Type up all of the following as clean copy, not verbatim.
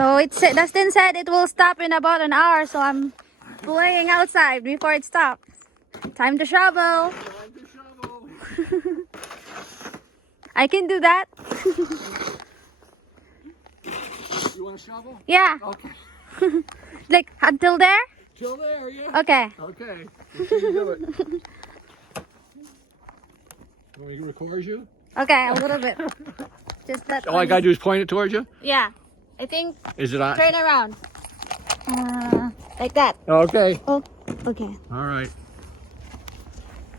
So Dustin said it will stop in about an hour, so I'm playing outside before it stops. Time to shovel. Time to shovel. I can do that. You want to shovel? Yeah. Okay. Like until there? Till there, yeah. Okay. Okay. We'll see you do it. Want me to record you? Okay, a little bit. Just that. All I gotta do is point it towards you? Yeah. I think Is it on? turn around. Like that. Okay. Oh, okay. All right.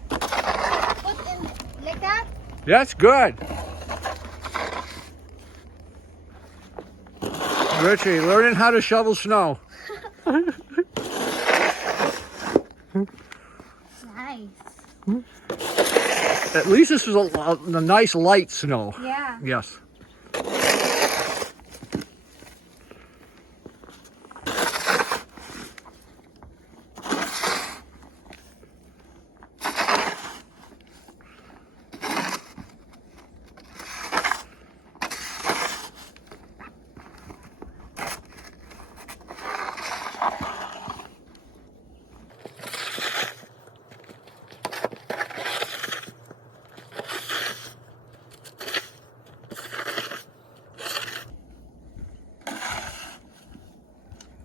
Put in like that? That's good. Richie, learning how to shovel snow. Nice. At least this is a nice light snow. Yeah. Yes.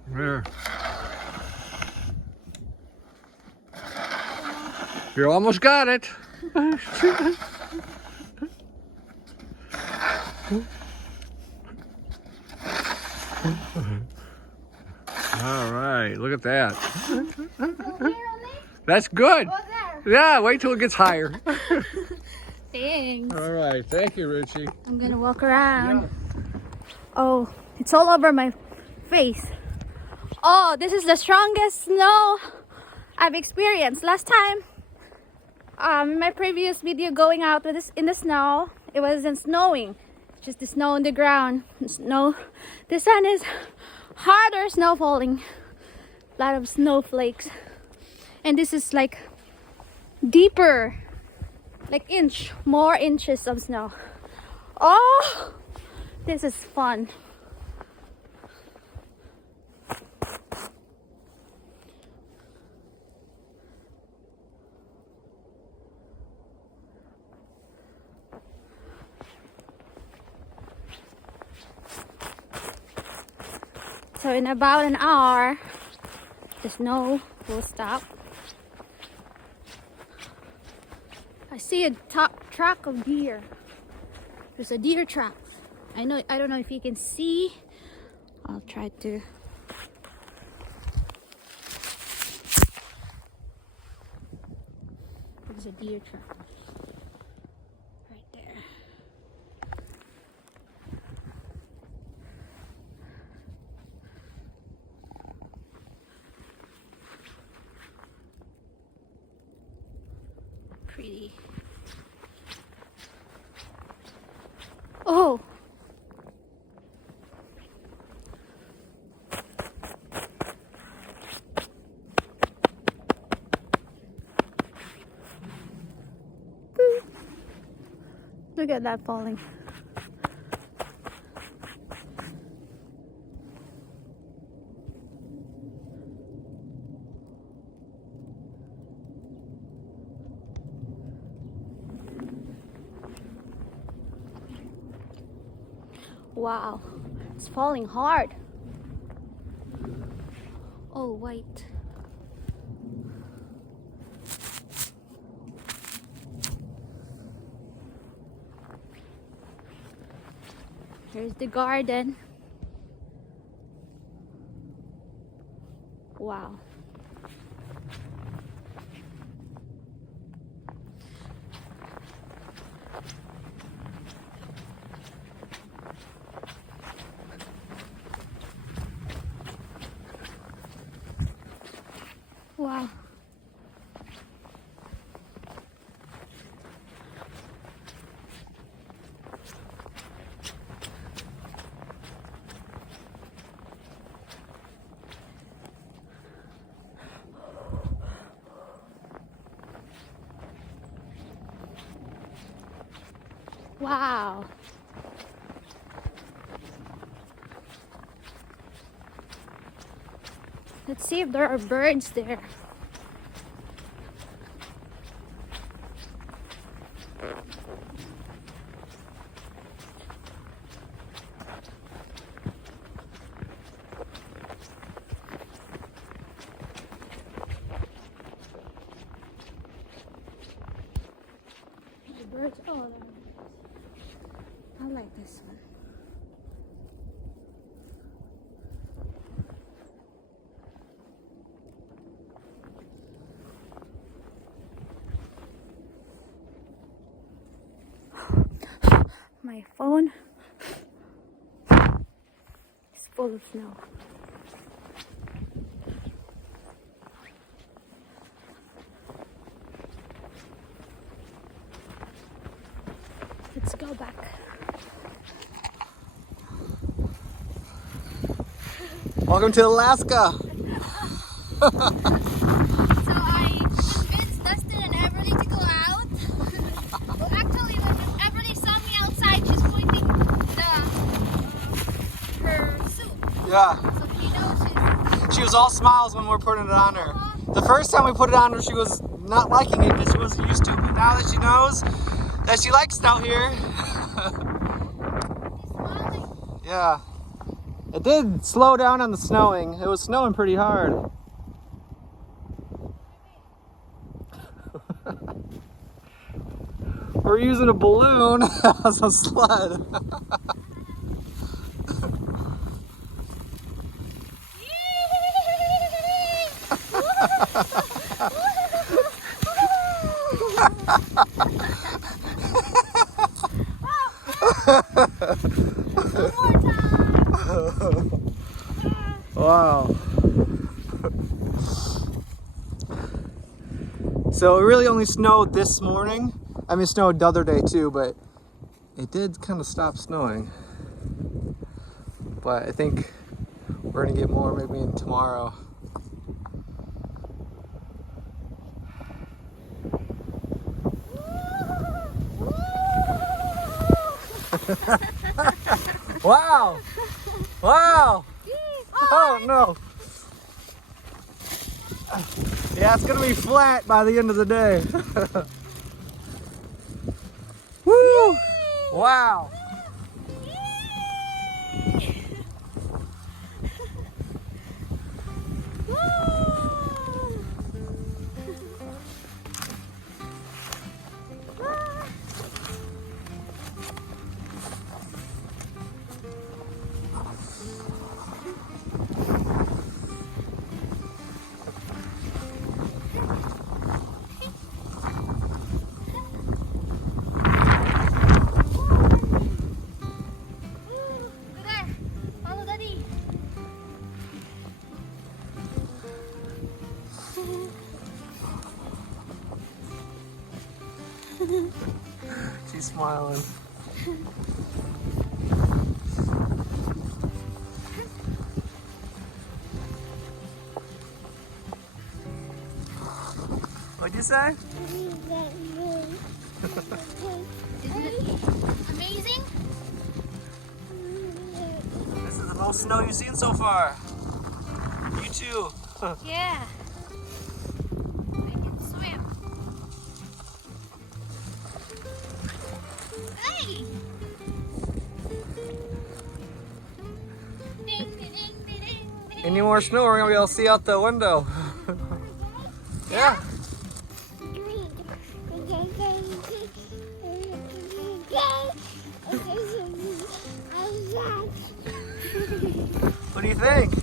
There. You almost got it. All right, look at that. That's good. Yeah, wait till it gets higher. Thanks. All right, thank you, Richie. I'm gonna walk around. Yeah. Oh, it's all over my face. Oh, this is the strongest snow I've experienced. Last time, in my previous video going out with this in the snow, it wasn't snowing. Just the snow on the ground. Snow. This one is harder snow falling. A lot of snowflakes. And this is like deeper. Like more inches of snow. Oh, this is fun. So in about an hour, the snow will stop. I see a track of deer. There's a deer track. I don't know if you can see. I'll try to. There's a deer track right there. Pretty. Oh! Look at that falling. Wow, it's falling hard. Oh, white. Here's the garden. Wow. Wow. Wow. Let's see if there are birds there. Birds. Oh, there are birds. I like this one. My phone is full of snow. Let's go back. Welcome to Alaska. So I convinced Dustin and Everly to go out. Well, actually, when Everly saw me outside, she's pointing her suit. Yeah. So he knows She was all smiles when we were putting it on her. The first time we put it on her, she was not liking it because she wasn't used to it. But now that she knows that she likes snow here, she's smiling. yeah. It did slow down on the snowing. It was snowing pretty hard. We're using a balloon as a sled. One more time. Wow. So it really only snowed this morning. I mean, it snowed the other day too, but it did kind of stop snowing. But I think we're gonna get more maybe in tomorrow. Wow! Wow! Oh no! Yeah, it's gonna be flat by the end of the day. Woo! Wow! She's smiling. What'd you say? Isn't it amazing? This is the most snow you've seen so far. You too. Yeah. I can swim. Hey! Ding, ding, ding, ding, ding. Any more snow, we're gonna be able to see out the window. Yeah. What do you think?